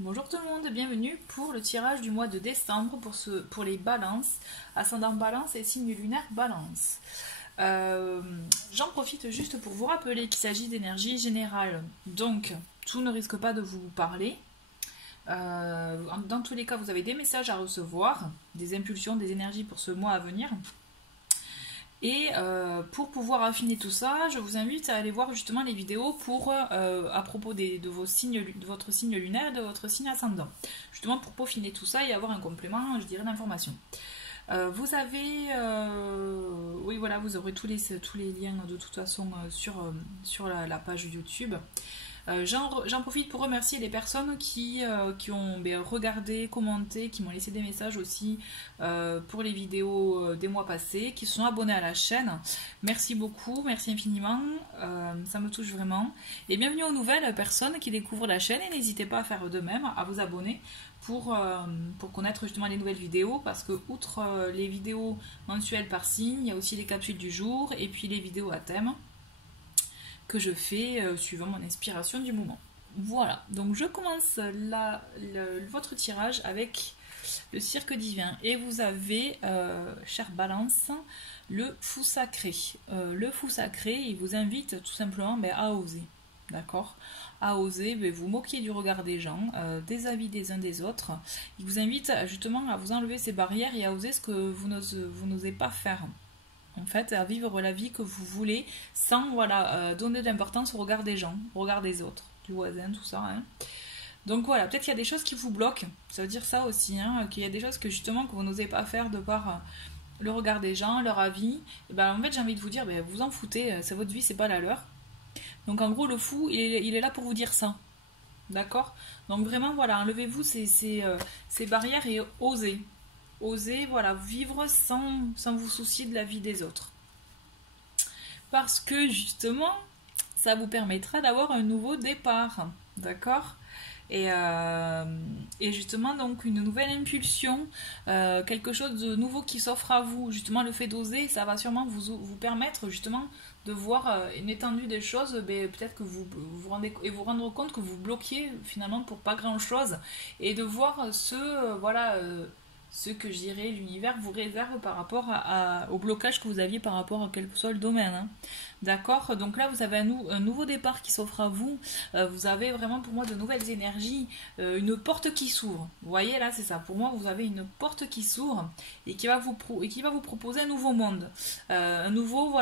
Bonjour tout le monde, bienvenue pour le tirage du mois de décembre pour les balances, ascendant balance et signe lunaire balance. J'en profite juste pour vous rappeler qu'il s'agit d'énergie générale, donc tout ne risque pas de vous parler. Dans tous les cas, vous avez des messages à recevoir, des impulsions, des énergies pour ce mois à venir. Et pour pouvoir affiner tout ça, je vous invite à aller voir justement les vidéos à propos de votre signe lunaire et de votre signe ascendant. Justement pour peaufiner tout ça et avoir un complément, je dirais, d'information. Vous avez, oui voilà, vous aurez tous les liens de toute façon sur la page YouTube. J'en profite pour remercier les personnes qui ont regardé, commenté, qui m'ont laissé des messages aussi pour les vidéos des mois passés, qui se sont abonnés à la chaîne. Merci beaucoup, merci infiniment, ça me touche vraiment. Et bienvenue aux nouvelles personnes qui découvrent la chaîne et n'hésitez pas à faire de même, à vous abonner pour connaître justement les nouvelles vidéos, parce que outre les vidéos mensuelles par signe, il y a aussi les capsules du jour et puis les vidéos à thème que je fais suivant mon inspiration du moment. Voilà, donc je commence votre tirage avec le cirque divin. Et vous avez, chère Balance, le fou sacré. Le fou sacré, il vous invite tout simplement à oser. D'accord? À oser vous moquer du regard des gens, des avis des uns des autres. Il vous invite justement à vous enlever ces barrières et à oser ce que vous n'osez pas faire. En fait, à vivre la vie que vous voulez sans donner d'importance au regard des gens, au regard des autres, du voisin, tout ça. Hein. Donc voilà, peut-être qu'il y a des choses qui vous bloquent, ça veut dire ça aussi, hein, qu'il y a des choses que justement que vous n'osez pas faire de par le regard des gens, leur avis. Et en fait, j'ai envie de vous dire, vous en foutez, c'est votre vie, c'est pas la leur. Donc en gros, le fou, il est là pour vous dire ça. D'accord? Donc vraiment, voilà, enlevez-vous ces barrières et osez. Osez, vivre sans vous soucier de la vie des autres. Parce que justement, ça vous permettra d'avoir un nouveau départ. D'accord ? Et justement, donc, une nouvelle impulsion, quelque chose de nouveau qui s'offre à vous. Justement, le fait d'oser, ça va sûrement vous permettre justement de voir une étendue des choses, peut-être que vous vous rendre compte que vous bloquiez finalement pour pas grand-chose. Et de voir ce que je dirais l'univers vous réserve par rapport au blocage que vous aviez par rapport à quel que soit le domaine. Hein. D'accord? Donc là, vous avez un nouveau départ qui s'offre à vous. Vous avez vraiment pour moi de nouvelles énergies, une porte qui s'ouvre. Vous voyez là, c'est ça. Pour moi, vous avez une porte qui s'ouvre et qui va vous proposer un nouveau monde. Un nouveau,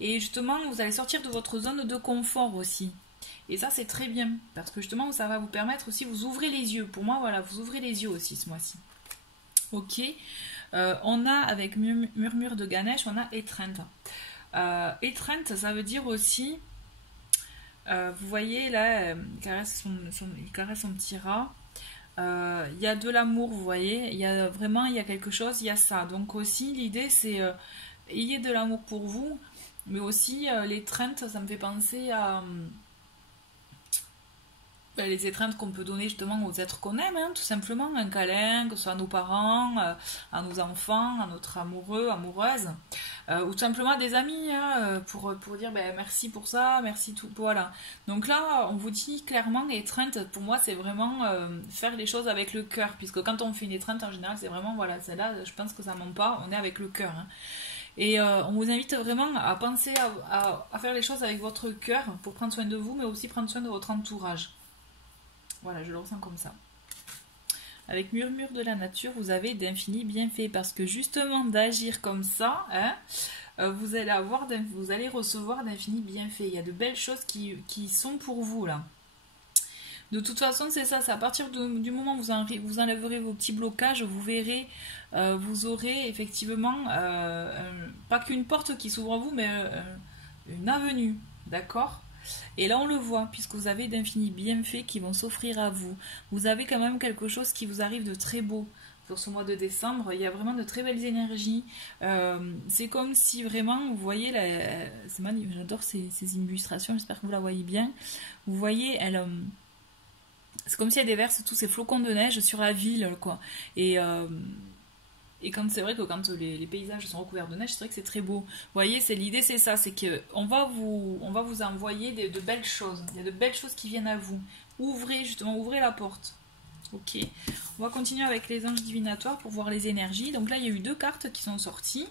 et justement, vous allez sortir de votre zone de confort aussi. Et ça, c'est très bien. Parce que justement, ça va vous permettre aussi, vous ouvrez les yeux. Pour moi, vous ouvrez les yeux aussi ce mois-ci. Ok, on a avec murmure de Ganesh, on a étreinte. Étreinte, ça veut dire aussi, vous voyez là, il caresse son petit rat. Il y a de l'amour, vous voyez, il y a quelque chose, il y a ça. Donc aussi, l'idée c'est ayez de l'amour pour vous, mais aussi l'étreinte, ça me fait penser à les étreintes qu'on peut donner justement aux êtres qu'on aime, hein, tout simplement, un câlin, que ce soit à nos parents, à nos enfants, à notre amoureux, amoureuse, ou tout simplement à des amis, hein, pour dire merci pour ça, merci tout, voilà. Donc là, on vous dit clairement, étreinte, pour moi, c'est vraiment faire les choses avec le cœur, puisque quand on fait une étreinte, en général, c'est vraiment, celle-là, je pense que ça ment pas, on est avec le cœur, hein. Et on vous invite vraiment à penser à faire les choses avec votre cœur pour prendre soin de vous, mais aussi prendre soin de votre entourage. Voilà, je le ressens comme ça. Avec murmure de la nature, vous avez d'infinis bienfaits. Parce que justement, d'agir comme ça, hein, vous allez recevoir d'infinis bienfaits. Il y a de belles choses qui sont pour vous, là. De toute façon, c'est ça. C'est à partir du moment où vous enlèverez vos petits blocages, vous verrez, vous aurez effectivement, pas qu'une porte qui s'ouvre à vous, mais une avenue. D'accord ? Et là on le voit, puisque vous avez d'infinis bienfaits qui vont s'offrir à vous. Vous avez quand même quelque chose qui vous arrive de très beau sur ce mois de décembre. Il y a vraiment de très belles énergies. C'est comme si vraiment, vous voyez, c'est magnifique, j'adore ces illustrations, j'espère que vous la voyez bien. Vous voyez, c'est comme si elle déverse tous ces flocons de neige sur la ville, quoi. Et quand c'est vrai que quand les paysages sont recouverts de neige, c'est vrai que c'est très beau. Vous voyez, l'idée c'est ça, c'est qu'on va vous envoyer de belles choses. Il y a de belles choses qui viennent à vous. ouvrez justement, ouvrez la porte. Ok, on va continuer avec les anges divinatoires pour voir les énergies. Donc là, il y a eu 2 cartes qui sont sorties.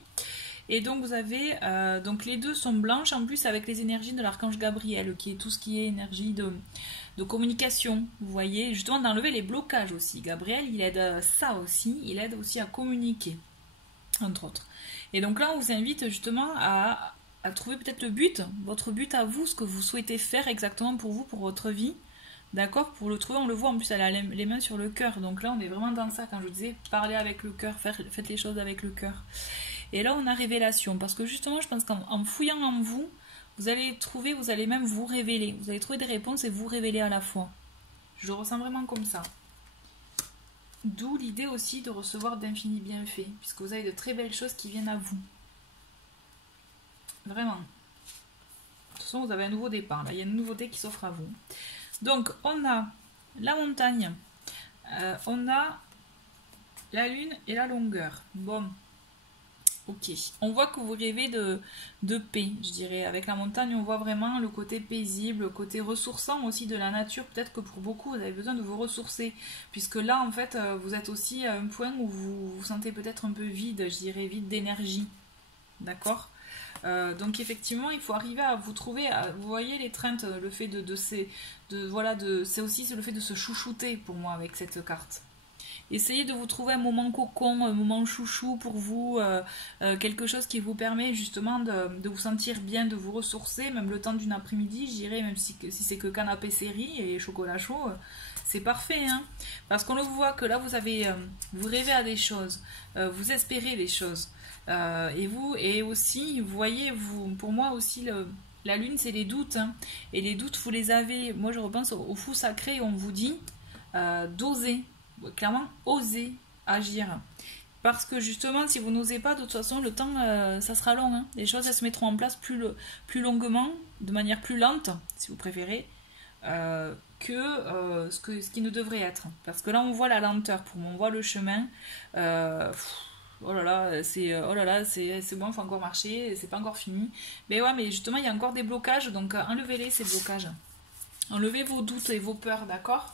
Et donc vous avez, donc les 2 sont blanches en plus avec les énergies de l'archange Gabriel, qui est tout ce qui est énergie de communication. Vous voyez, justement d'enlever les blocages aussi. Gabriel, il aide à ça aussi, il aide aussi à communiquer, entre autres. Et donc là, on vous invite justement à trouver peut-être le but, votre but à vous, ce que vous souhaitez faire exactement pour vous, pour votre vie. D'accord, pour le trouver, on le voit, en plus elle a les mains sur le cœur, donc là on est vraiment dans ça, quand je vous disais, parler avec le cœur, faites les choses avec le cœur. Et là on a révélation, parce que justement je pense qu'en fouillant en vous, vous allez trouver, vous allez même vous révéler, vous allez trouver des réponses et vous révéler à la fois. Je le ressens vraiment comme ça. D'où l'idée aussi de recevoir d'infinis bienfaits, puisque vous avez de très belles choses qui viennent à vous. Vraiment. De toute façon vous avez un nouveau départ, là il y a une nouveauté qui s'offre à vous. Donc, on a la montagne, on a la lune et la longueur. Bon, ok. On voit que vous rêvez de paix, je dirais. Avec la montagne, on voit vraiment le côté paisible, le côté ressourçant aussi de la nature. Peut-être que pour beaucoup, vous avez besoin de vous ressourcer. Puisque là, en fait, vous êtes aussi à un point où vous vous sentez peut-être un peu vide, je dirais, vide d'énergie. D'accord ? Donc effectivement il faut arriver à vous trouver, vous voyez l'étreinte, le fait c'est aussi le fait de se chouchouter pour moi avec cette carte. Essayez de vous trouver un moment cocon, un moment chouchou pour vous, quelque chose qui vous permet justement de vous sentir bien, de vous ressourcer, même le temps d'une après-midi, je dirais, même si c'est que canapé série et chocolat chaud, c'est parfait, hein, parce qu'on le voit que là vous rêvez à des choses, vous espérez des choses. Et aussi, vous voyez, pour moi aussi, la lune, c'est les doutes. Hein, et les doutes, vous les avez. Moi, je repense au fou sacré, on vous dit d'oser. Clairement, oser agir. Parce que justement, si vous n'osez pas, de toute façon, le temps, ça sera long. Hein. Les choses, elles se mettront en place plus longuement, de manière plus lente, si vous préférez, que ce qui ne devrait être. Parce que là, on voit la lenteur. Pour moi, on voit le chemin. Oh là là, c'est bon, il faut encore marcher, c'est pas encore fini. Mais ouais, mais justement, il y a encore des blocages, donc enlevez-les, ces blocages. Enlevez vos doutes et vos peurs, d'accord ?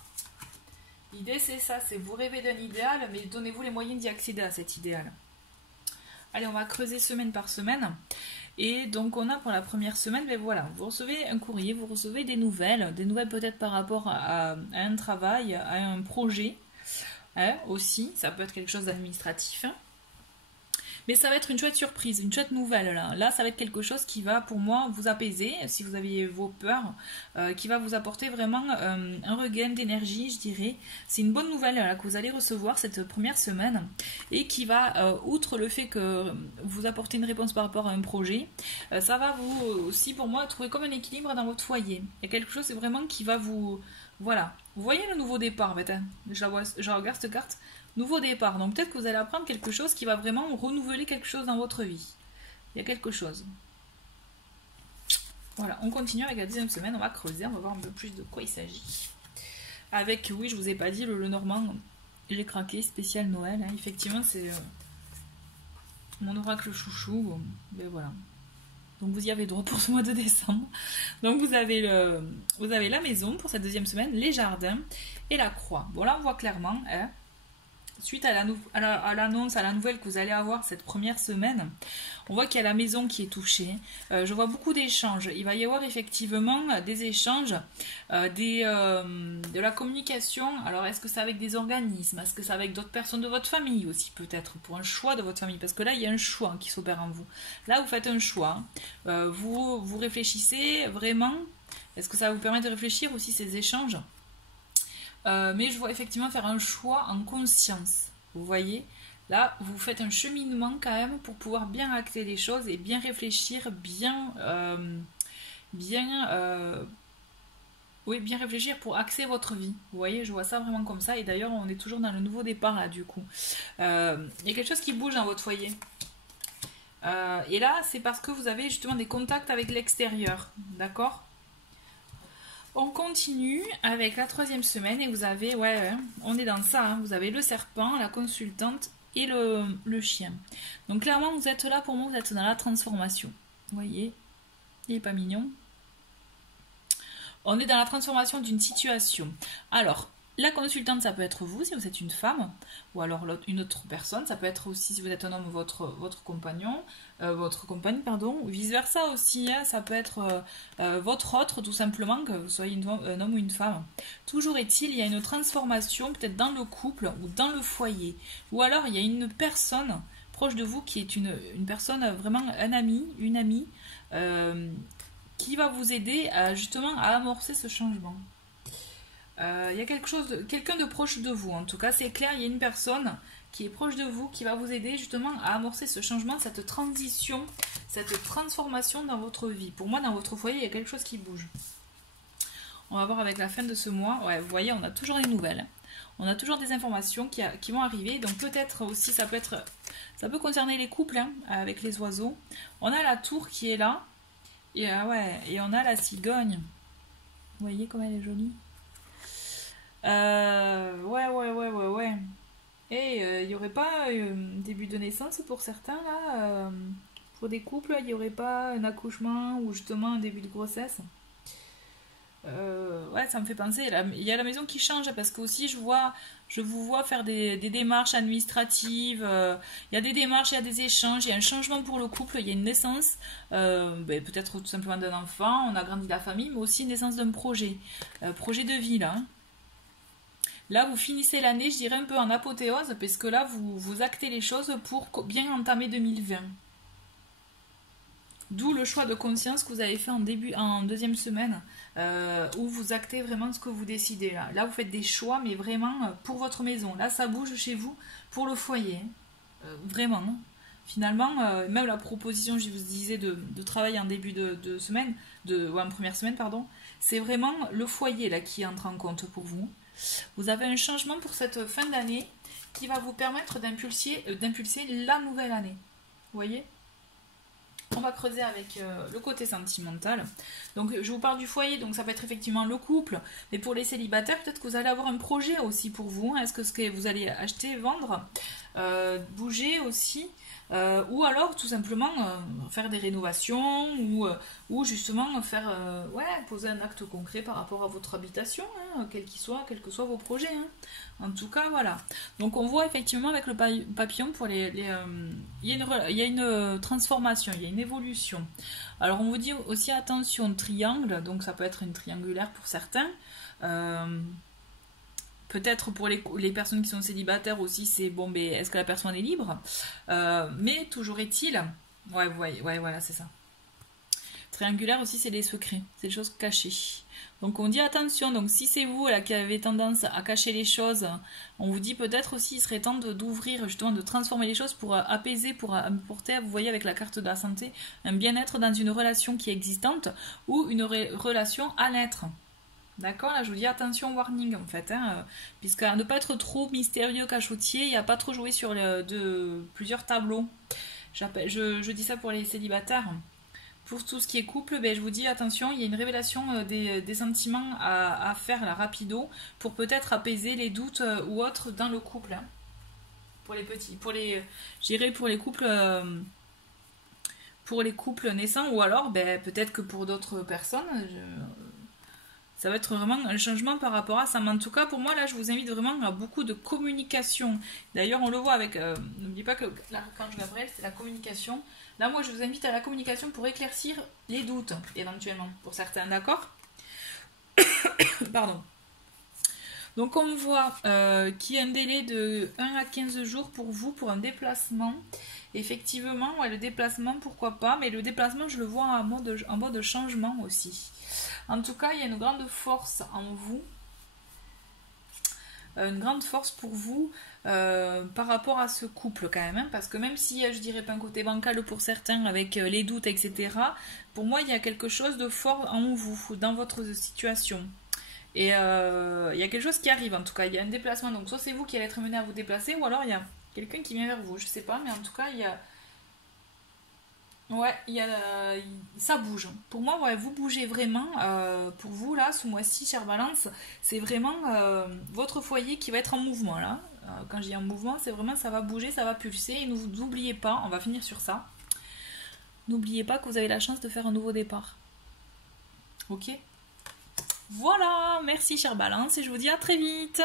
L'idée, c'est ça, c'est vous rêvez d'un idéal, mais donnez-vous les moyens d'y accéder à cet idéal. Allez, on va creuser semaine par semaine. Et donc, on a pour la première semaine, ben voilà, vous recevez un courrier, vous recevez des nouvelles peut-être par rapport à un travail, à un projet, hein, aussi, ça peut être quelque chose d'administratif, hein. Mais ça va être une chouette surprise, une chouette nouvelle là. Là, ça va être quelque chose qui va pour moi vous apaiser, si vous aviez vos peurs, qui va vous apporter vraiment un regain d'énergie, je dirais. C'est une bonne nouvelle là, que vous allez recevoir cette première semaine et qui va, outre le fait que vous apportez une réponse par rapport à un projet, ça va vous aussi pour moi trouver comme un équilibre dans votre foyer. Il y a quelque chose vraiment qui va vous... Voilà. Vous voyez le nouveau départ en fait, hein. Je regarde cette carte. Nouveau départ, donc peut-être que vous allez apprendre quelque chose qui va vraiment renouveler quelque chose dans votre vie. Il y a quelque chose. Voilà, on continue avec la deuxième semaine, on va creuser, on va voir un peu plus de quoi il s'agit. Avec, oui, je vous ai pas dit, le Normand, j'ai craqué, spécial Noël, hein. Effectivement c'est mon oracle chouchou, mais voilà. Donc vous y avez droit pour ce mois de décembre. Donc vous avez la maison pour cette deuxième semaine, les jardins et la croix. Bon là on voit clairement, hein, suite à l'annonce, à la nouvelle que vous allez avoir cette première semaine, on voit qu'il y a la maison qui est touchée. Je vois beaucoup d'échanges. Il va y avoir effectivement des échanges, de la communication. Alors, est-ce que c'est avec des organismes? Est-ce que c'est avec d'autres personnes de votre famille aussi, peut-être, pour un choix de votre famille? Parce que là, il y a un choix qui s'opère en vous. Là, vous faites un choix. Vous réfléchissez vraiment. Est-ce que ça va vous permettre de réfléchir aussi, ces échanges? Mais je vois effectivement faire un choix en conscience. Vous voyez, là, vous faites un cheminement quand même pour pouvoir bien acter les choses et bien réfléchir, bien réfléchir pour axer votre vie. Vous voyez, je vois ça vraiment comme ça. Et d'ailleurs, on est toujours dans le nouveau départ là, du coup. Il y a quelque chose qui bouge dans votre foyer. Et là, c'est parce que vous avez justement des contacts avec l'extérieur. D'accord ? On continue avec la troisième semaine et vous avez, on est dans ça, hein, vous avez le serpent, la consultante et le chien. Donc clairement, vous êtes là, pour moi, vous êtes dans la transformation. Vous voyez, il n'est pas mignon. On est dans la transformation d'une situation. Alors, la consultante, ça peut être vous, si vous êtes une femme, ou alors une autre personne. Ça peut être aussi, si vous êtes un homme, votre compagnon, votre compagne, pardon, ou vice-versa aussi. Hein, ça peut être votre autre, tout simplement, que vous soyez un homme ou une femme. Toujours est-il, il y a une transformation, peut-être dans le couple, ou dans le foyer. Ou alors, il y a une personne proche de vous qui est une personne, vraiment un ami, une amie, qui va vous aider justement à amorcer ce changement. Il y a quelqu'un de proche de vous, en tout cas c'est clair, il y a une personne qui est proche de vous qui va vous aider justement à amorcer ce changement, cette transition, cette transformation dans votre vie. Pour moi, dans votre foyer, il y a quelque chose qui bouge. On va voir avec la fin de ce mois. Ouais, vous voyez, on a toujours des nouvelles. On a toujours des informations qui vont arriver. Donc peut-être aussi, ça peut concerner les couples, hein, avec les oiseaux. On a la tour qui est là. Et, et on a la cigogne. Vous voyez comme elle est jolie. Ouais. Et il n'y aurait pas début de naissance pour certains là, pour des couples, il n'y aurait pas un accouchement ou justement un début de grossesse. Ouais, ça me fait penser. Il y a la maison qui change parce que aussi je vous vois faire des démarches administratives. Il y a des démarches, il y a des échanges, il y a un changement pour le couple, il y a une naissance, peut-être tout simplement d'un enfant, on agrandit la famille, mais aussi une naissance d'un projet de vie là. Hein. Là, vous finissez l'année, je dirais un peu en apothéose, parce que là, vous actez les choses pour bien entamer 2020. D'où le choix de conscience que vous avez fait en deuxième semaine, où vous actez vraiment ce que vous décidez. Là, vous faites des choix, mais vraiment pour votre maison. Là, ça bouge chez vous pour le foyer. Vraiment. Finalement, même la proposition, je vous disais, de travail en début de semaine, en première semaine, pardon, c'est vraiment le foyer là qui entre en compte pour vous. Vous avez un changement pour cette fin d'année qui va vous permettre d'impulser la nouvelle année. Vous voyez ? On va creuser avec le côté sentimental. Donc je vous parle du foyer, donc ça peut être effectivement le couple. Mais pour les célibataires, peut-être que vous allez avoir un projet aussi pour vous. Hein. Est-ce que ce que vous allez acheter, vendre, bouger aussi, ou alors tout simplement faire des rénovations ou justement poser un acte concret par rapport à votre habitation, hein, quels que soient vos projets. Hein. En tout cas, voilà. Donc on voit effectivement avec le papillon pour il y a une transformation, il y a une évolution. Alors on vous dit aussi attention, triangle, donc ça peut être une triangulaire pour certains. Peut-être pour les personnes qui sont célibataires aussi, c'est bon, mais est-ce que la personne est libre? Mais toujours est-il, voilà, c'est ça. Triangulaire aussi, c'est les secrets, c'est les choses cachées. Donc on dit attention, donc si c'est vous là qui avez tendance à cacher les choses, on vous dit peut-être aussi il serait temps d'ouvrir, justement de transformer les choses pour apaiser, pour apporter, vous voyez avec la carte de la santé, un bien-être dans une relation qui est existante ou une relation à naître. D'accord, là je vous dis attention, warning en fait, hein, puisqu'à ne pas être trop mystérieux, cachotier, il n'y a pas trop joué sur plusieurs tableaux. Je dis ça pour les célibataires. Pour tout ce qui est couple, je vous dis attention, il y a une révélation des sentiments à faire là, rapido, pour peut-être apaiser les doutes ou autres dans le couple. Hein. Pour les couples naissants, ou alors peut-être que pour d'autres personnes. Ça va être vraiment un changement par rapport à ça. Mais en tout cas, pour moi, là, je vous invite vraiment à beaucoup de communication. D'ailleurs, on le voit avec... N'oubliez pas que l'archange Gabriel, c'est la communication. Là, moi, je vous invite à la communication pour éclaircir les doutes, éventuellement, pour certains, d'accord? Pardon. Donc, on voit qu'il y a un délai de 1 à 15 jours pour vous, pour un déplacement. Effectivement, le déplacement, pourquoi pas. Mais le déplacement, je le vois en mode changement aussi. En tout cas, il y a une grande force en vous, une grande force pour vous par rapport à ce couple quand même, hein, parce que même si je dirais pas un côté bancal pour certains avec les doutes, etc., pour moi, il y a quelque chose de fort en vous, dans votre situation. Et il y a quelque chose qui arrive, en tout cas, il y a un déplacement, donc soit c'est vous qui allez être mené à vous déplacer, ou alors il y a quelqu'un qui vient vers vous, je sais pas, mais en tout cas, il y a... Ouais, ça bouge. Pour moi, vous bougez vraiment. Pour vous, là, ce mois-ci, chère Balance, c'est vraiment votre foyer qui va être en mouvement, là. Quand je dis en mouvement, c'est vraiment ça va bouger, ça va pulser. Et n'oubliez pas, on va finir sur ça. N'oubliez pas que vous avez la chance de faire un nouveau départ. Ok ? Voilà, merci chère Balance et je vous dis à très vite.